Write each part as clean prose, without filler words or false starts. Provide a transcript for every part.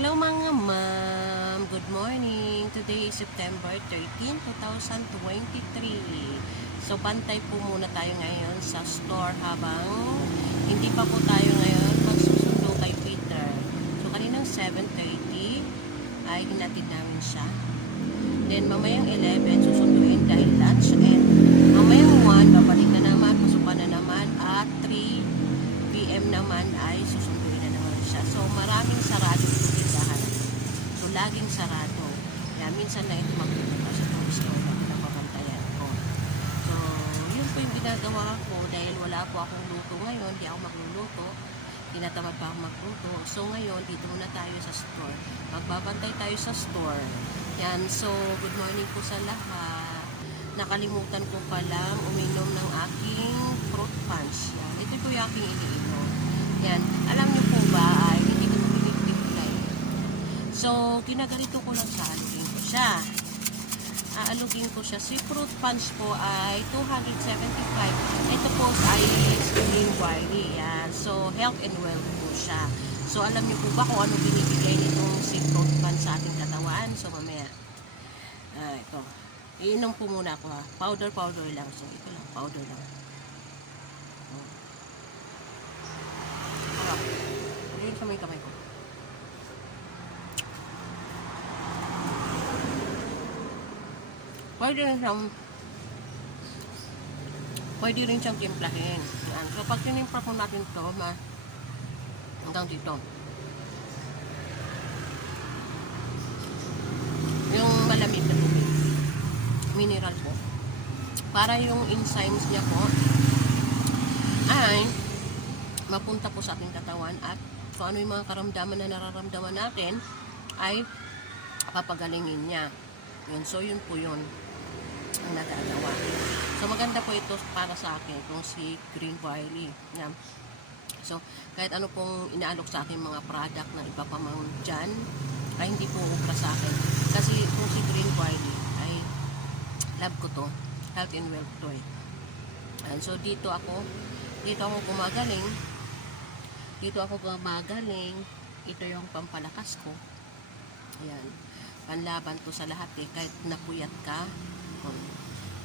Hello mga ma'am, good morning. Today is September 13, 2023. So bantay po muna tayo ngayon sa store habang hindi pa po tayo ngayon magsusundo kay Peter. So kaninang 7:30 ay hinatid namin siya. Then mamayang 11 susunduin dahil lunch, and mamayang 1 babalik na naman, pasukan na naman, at 3 PM naman ay susunduin na naman siya. So maraming sarado sa tindahan. So laging sarado. Kaya minsan na ito magpupunta sa store na pinapabantayan ko. So yun po yung ginagawa ko dahil wala po akong luto ngayon, di ako magluluto. Tinatamad pa ako magluto. So ngayon, dito muna tayo sa store. Magbabantay tayo sa store. Yan. So, good morning po sa lahat. Nakalimutan ko palang uminom ng aking fruit punch. Yan. Ito po yung aking iniinom. Yan. Alam niyo po ba, ay hindi ko pinitiplay. So, ginaganito ko lang sa alugin ko siya. Aalugin ko siya. Si fruit punch po ay 275. Ito po ay green barley. Yan. So, health and wealth po siya. So, alam niyo po ba kung ano binibigay nitong si fruit punch sa ating katawan? So, mamaya. Ito. Iinom po muna ako ha. Powder lang. So, ito lang. Powder lang. Harap. Ayun sa may kamay ko. Pwede rin siyang timplahin. Yan. So, pag tinimpla po natin ito, hanggang dito. Yung malamig na tubig. Mineral po. Para yung enzymes niya po ay mapunta po sa ating katawan, at kung ano yung mga karamdaman na nararamdaman natin ay papagalingin niya. Yun. So, yun po yun ang nagagawa. So, maganda po ito para sa akin, itong si green barley. Yan. So, kahit ano pong inaalok sa akin mga product na iba pa mang dyan, ay hindi po ubra sa akin. Kasi itong si green barley ay love ko to. Health and wealth to eh. And so, dito ako gumagaling. Ito yung pampalakas ko. Ayan. Panlaban to sa lahat eh. Kahit napuyat ka,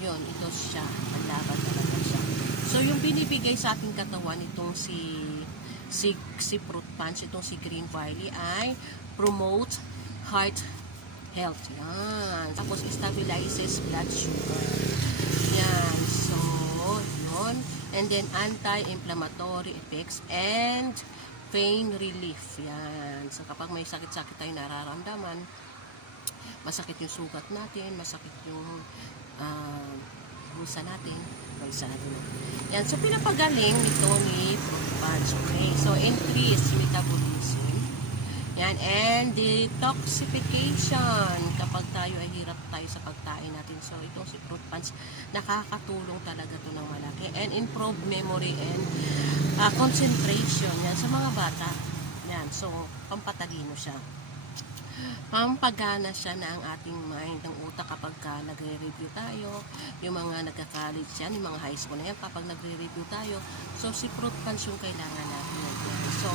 yun, ito siya. Panlaban talaga siya. So, yung binibigay sa ating katawan, itong si fruit punch, itong si green barley, ay promote heart health. Yan. Tapos, stabilizes blood sugar. Yan. So, yun. And then, anti-inflammatory effects and pain relief. Yan. So, kapag may sakit-sakit tayo nararamdaman, masakit yung sugat natin, masakit yung bulsa natin. Yan. So, pinapagaling nito ni fruit punch. Okay. So, increase metabolism. Yan. And detoxification. Kapag tayo ay hirap tayo sa pagkain natin. So, itong si fruit punch, nakakatulong talaga ito ng malaki. And improve memory and concentration. Yan. Sa mga bata. Yan. So, pampatalino siya. Pampagana siya ng ating mind, ng utak kapag nagre-review tayo, yung mga nagka-college yan, yung mga high school na yan, kapag nagre-review tayo, so si fruit punch yung kailangan natin. So,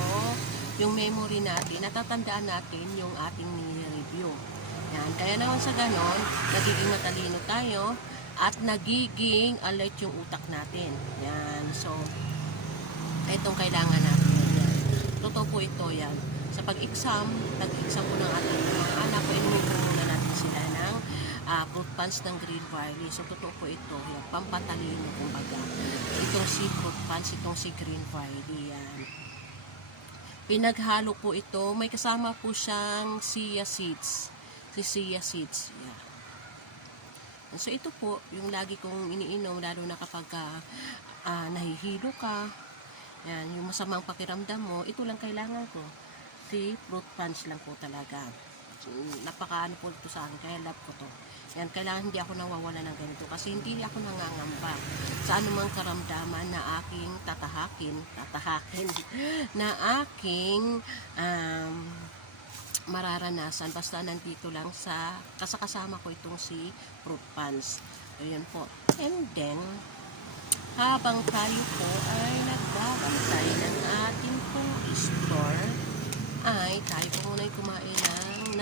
yung memory natin, natatandaan natin yung ating nire-review. Yan. Kaya naman sa ganon, nagiging matalino tayo at nagiging alert yung utak natin. Yan. So, itong kailangan natin. Yan. Totoo po ito yan. Sa pag-exam, nag-exam po ng ating mga anak ko, inumin po muna natin sila ng fruit punch ng green barley. So, totoo po ito, yung pampatalino, kumbaga. Itong si fruit punch, itong si green barley, yan. Pinaghalo po ito, may kasama po siyang chia seeds. Si chia seeds, yan. So, ito po, yung lagi kong iniinom, lalo na kapag nahihilo ka, yan, yung masamang pakiramdam mo, ito lang kailangan ko. Si fruit punch lang po talaga. Napakaano po ito sa akin, kaya love ko to. Yan, kailangan hindi ako nawawala ng ganito kasi hindi ako nangangamba sa anumang karamdaman na aking tatahakin na aking mararanasan basta nandito lang sa kasama ko itong si fruit punch. Ayan po. And then, habang tayo po ay nagbabantay ng ating pong store, ay tayo po muna kumain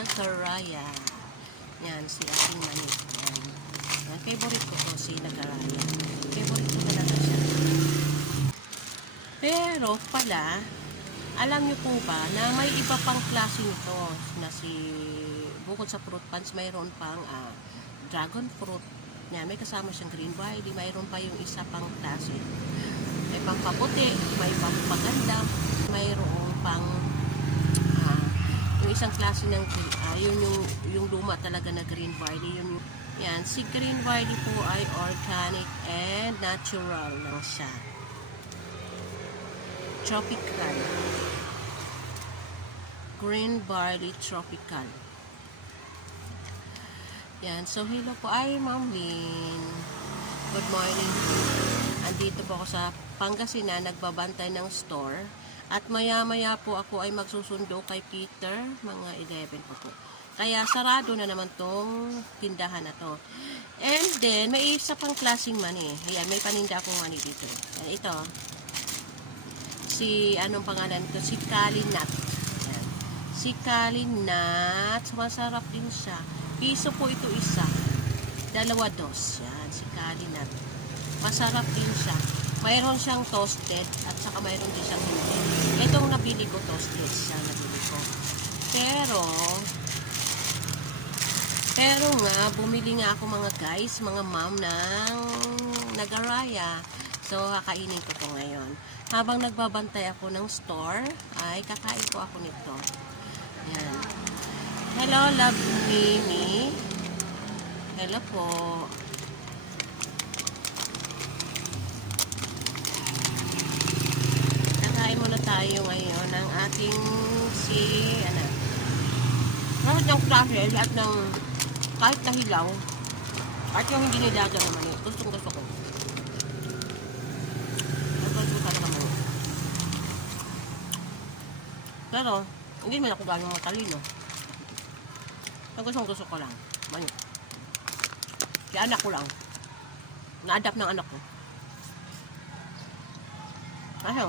Nagaraya. Yan, si ating manik. Yan. Yan, favorite ko to, si Nagaraya. Favorite ko talaga siya. Pero pala, alam niyo po ba na may iba pang klase nito na bukod sa fruit punch, mayroon pang dragon fruit. Yan, may kasama siyang green barley, mayroon pa yung isa pang klase. May pang kaputi, may pang paganda, mayroon pang yung isang klase ng yun yung luma talaga na green barley. Yan, si green barley po ay organic and natural lang siya. Tropical. Green barley tropical. Yan. So, hello po. Ay, Ma'am Lynn. Good morning. Andito po ako sa Pangasinan, nagbabantay ng store. At maya-maya po ako ay magsusundo kay Peter, mga 11 po. Kaya sarado na naman tong tindahan na to. And then, may isa pang klaseng mani. Ayan, may paninda akong mani dito. Ayan, ito. Anong pangalan ko? Si Kalinat. Ayan. Si Kalinat. Masarap din siya. Piso po ito isa. 2 dos. Yan, si Kalinat. Masarap din siya. Mayroon siyang toasted at saka mayroon din siyang hindi. Itong nabili ko, toasted siya nabili ko. Pero nga, bumili nga ako mga guys, mga ma'am ng Nagaraya. So, kakainin ko to ngayon. Habang nagbabantay ako ng store, ay kakain ko ako nito. Yan. Hello, love Mimi. Hello po. Kakain muna tayo ngayon ng ating kahit ng klase, lahat ng kahit na hilaw, kahit yung hindi nilaga naman yun. Gusto ko. Gusto talaga naman yun. Pero, hindi man ako gano'ng matalino. Gusto ko lang. Manok. Kaya anak ko lang. Na-adapt ng anak ko. Ayaw.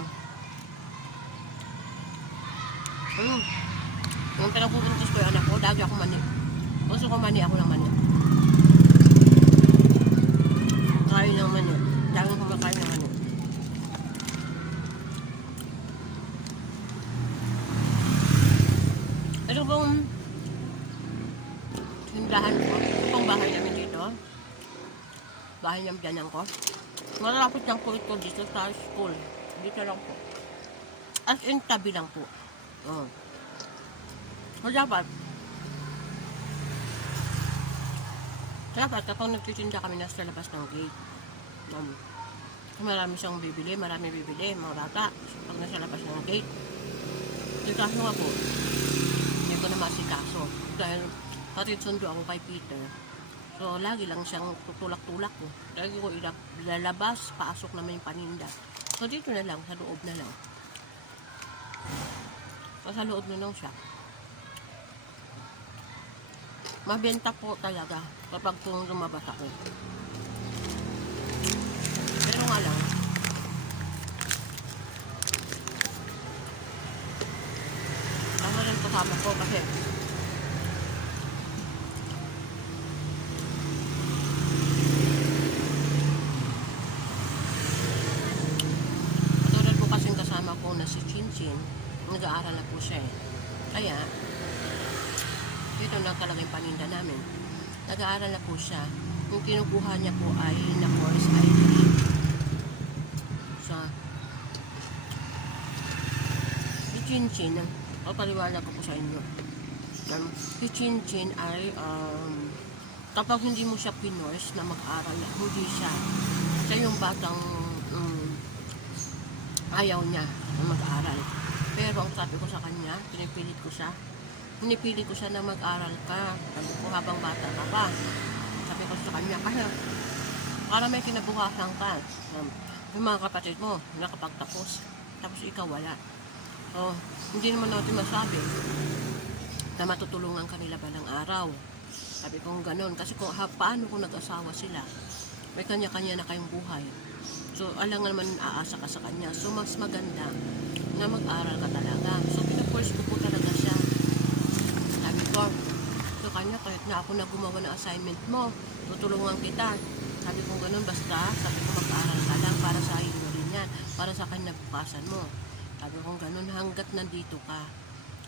Yung pinagpupuntos ko yung anak ko, lagi ako mani. Gusto ko mani, ako lang mani. Kain ng mani. Lagi ko makain ng mani. Pero kung tindahan ko, itong bahay namin dito, bahay ng biyanan ko, malapit lang po ito dito sa school. Dito lang po. As in, tabi lang po. So, dapat kapag nagtitinda kami nasa labas ng gate, marami siyang bibili, mga bata. So, pag nasa labas ng gate, kaso nga po, hindi ko na masikaso. Dahil patid sundo ako kay Peter. So, lagi lang siyang tutulak-tulak ko. Lagi ko ilalabas, paasok naman yung paninda. So, dito na lang, sa loob na lang. So, sa loob na lang siya. Mabenta po talaga kapag kung lumabas ako. Pero nga lang, tama rin kasama ko kasi katulad po kasing kasama ko na si Chinchin, nag-aaral na po siya eh. Kaya, ito lang talaga yung paninda namin. Nag-aaral na po siya. Yung kinukuha niya po ay na course ay si Chinchin, paliwanag ko po sa inyo. Si Chinchin ay kapag hindi mo siya pinurse na mag-aral na, hindi siya yung batang ayaw niya na mag-aral. Pero ang sabi ko sa kanya, pinipili ko siya na mag-aral ka. Sabi ko, habang bata ka pa. Sabi ko sa kanya, kasi para may kinabukasan ka. Yung mga kapatid mo, nakapagtapos. Tapos ikaw wala. So, hindi naman natin masabi na matutulungan kanila balang araw. Sabi ko gano'n. Kasi paano kung nag-asawa sila? May kanya-kanya na kayong buhay. So, alang naman aasa ka sa kanya. So, mas maganda na mag-aral ka talaga. So, pinapurse ko po talaga siya. Sabi ko, kanya, kahit na ako na gumawa ng assignment mo, tutulungan kita. Sabi ko ganun, basta, sabi ko mag-aaral ka lang para sa iyo rin yan, para sa kinabukasan mo. Sabi ko ganun, hanggat nandito ka.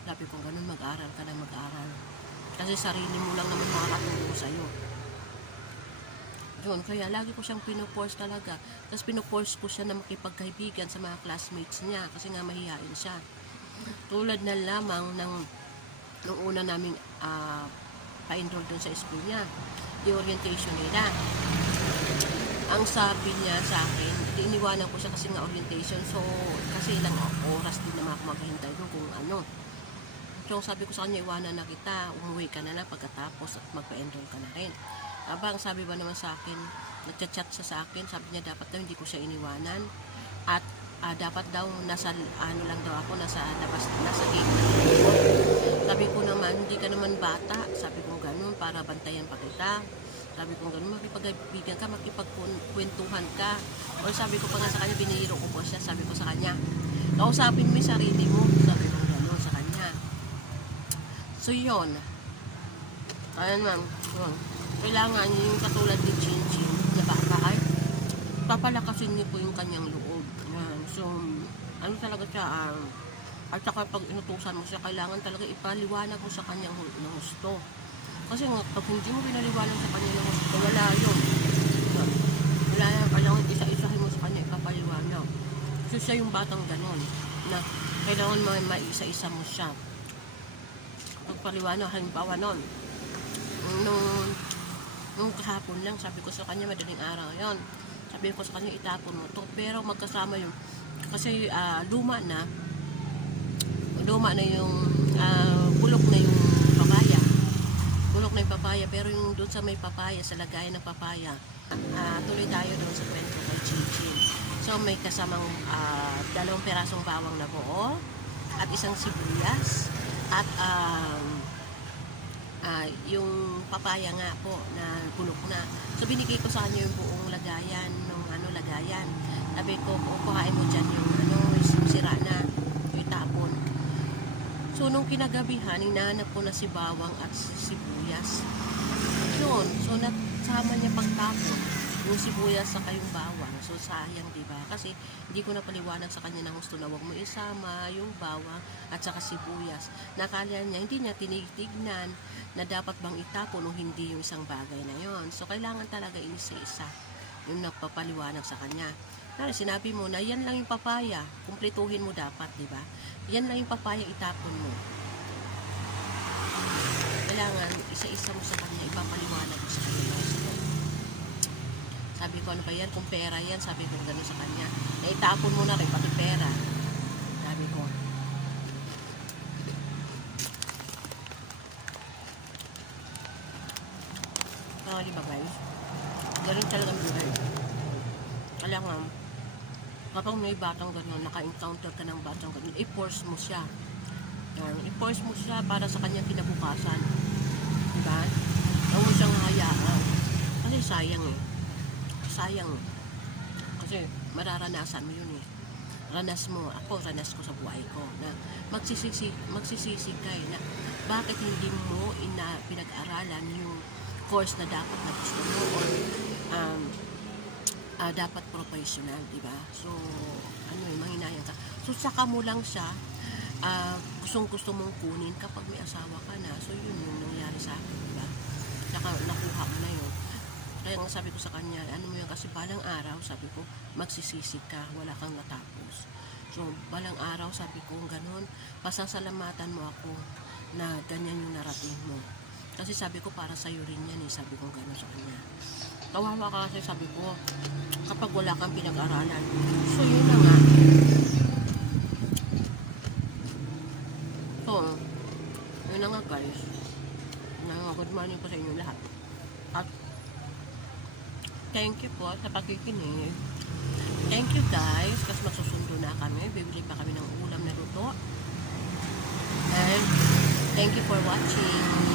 Sabi ko ganun, mag-aaral ka lang, mag-aaral. Kasi sarili mo lang naman makakatulong sa'yo. Yun, kaya lagi ko siyang pinuforce talaga. Tapos pinuforce ko siya na makipagkaibigan sa mga classmates niya kasi nga mahihain siya. Tulad na lamang nung una naming pa-enroll doon sa school niya, the orientation nila. Ang sabi niya sa akin, iniwanan ko siya kasi nga orientation, so kasi ilang oras din naman ako maghihintay doon kung ano. So sabi ko sa kanya, iwanan na kita, umuwi ka na lang pagkatapos at magpa-enroll ka na rin. Abang sabi ba naman sa akin, nagchat-chat siya sa akin, sabi niya dapat daw hindi ko siya iniwanan at dapat daw nasa ano lang daw ako, nasa labas, nasa gate na lang ako. Sabi ko naman, hindi ka naman bata, sabi ko ganun, para bantayan pa kita. Sabi ko ganun, makipag-ibigan ka, makipagkwentuhan ka. O sabi ko pa nga sa kanya, binihiro ko po siya, sabi ko sa kanya, kausapin mo yung sarili mo, sabi ko ganun sa kanya. So yun, ayun ma'am, kailangan yung katulad ni Chinchin na baka ay papalakasin niyo po yung kanyang loob. Yan. So, ano talaga siya, at saka pag inutusan mo siya, kailangan talaga ipaliwanag mo sa kanyang gusto. Kasi nga, pag hindi mo pinaliwanag sa kanya ng gusto, wala yun. Wala yan, kailangan isa-isahin mo sa kanya, ipapaliwanag. So, siya yung batang ganon, na kailangan maisa-isa mo siya. Pagpaliwanag, halimbawa nun, nung kahapon lang, sabi ko sa kanya, madaling araw yon. Sabi ko sa kanya, itapon mo to. Pero magkasama yung, kasi luma na yung, bulok na yung papaya. Bulok na yung papaya, pero yung doon sa may papaya, sa lagayan ng papaya, tuloy tayo doon sa kwento kay Chinchin. So, may kasamang 2 perasong bawang na buo, at isang sibuyas, at yung papaya nga po na bulok na. So binigay ko sa kanya yung buong lagayan nung lagayan. Sabi ko, kuhain mo dyan yung sira na, yung itapon. So nung kinagabihan, hinahanap ko na si bawang at si sibuyas. Yun, so nasama niya pagtapon yung sibuyas sa kayong bawang. So sayang, diba? Kasi hindi ko napaliwanag sa kanya na gusto na wag mo isama yung bawang at saka sibuyas. Nakala niya, hindi niya tinitignan na dapat bang itapon o hindi yung isang bagay na yon. So kailangan talaga inisa-isa yung nagpapaliwanag sa kanya. Kasi sinabi mo na yan lang yung papaya, kumpletuhin mo dapat, diba? Yan lang yung papaya, itapon mo. Kailangan isa-isa mo sa kanya, ipapaliwanag mo sa kanya. Sabi ko, ano ba yan? Kung pera yan, sabi ko gano'n sa kanya. Itapon mo na rin, pati pera. Sabi ko. Di ba guys? Ganun talagang buhay. Kailangan, kapag may batang gano'n, naka-encounter ka ng batang gano'n, i-force mo siya. I-force mo siya para sa kanyang kinabukasan. Diba? Huwag mo siyang hayaan. Kasi sayang eh. Sayang. Kasi mararanasan mo yun eh. Ranas mo. Ako, ranas ko sa buhay ko. Na magsisisi ka eh. Na bakit hindi mo pinag-aralan yung course na dapat na gusto mo or dapat professional, diba? So, manghinayang ka. So, saka mo lang siya gusto mong kunin kapag may asawa ka na. So, yun yung nangyari sa akin, diba? Saka nakuha mo na yun. Kaya nga sabi ko sa kanya, ano mo yun, kasi balang araw, sabi ko, magsisisi ka, wala kang natapos. So, balang araw, sabi ko, ganun, pasasalamatan mo ako na ganyan yung narating mo. Kasi sabi ko, para sa'yo rin yan eh, sabi ko gano'n sa kanya. Kawawa ka kasi, sabi ko, kapag wala kang pinag-aralan. So, yun na nga. So, yun na nga guys. Good morning po sa inyo lahat. At, thank you po sa pagkikinig. Thank you guys, kasi magsusundo na kami. Bibili pa kami ng ulam na luto. And, thank you for watching.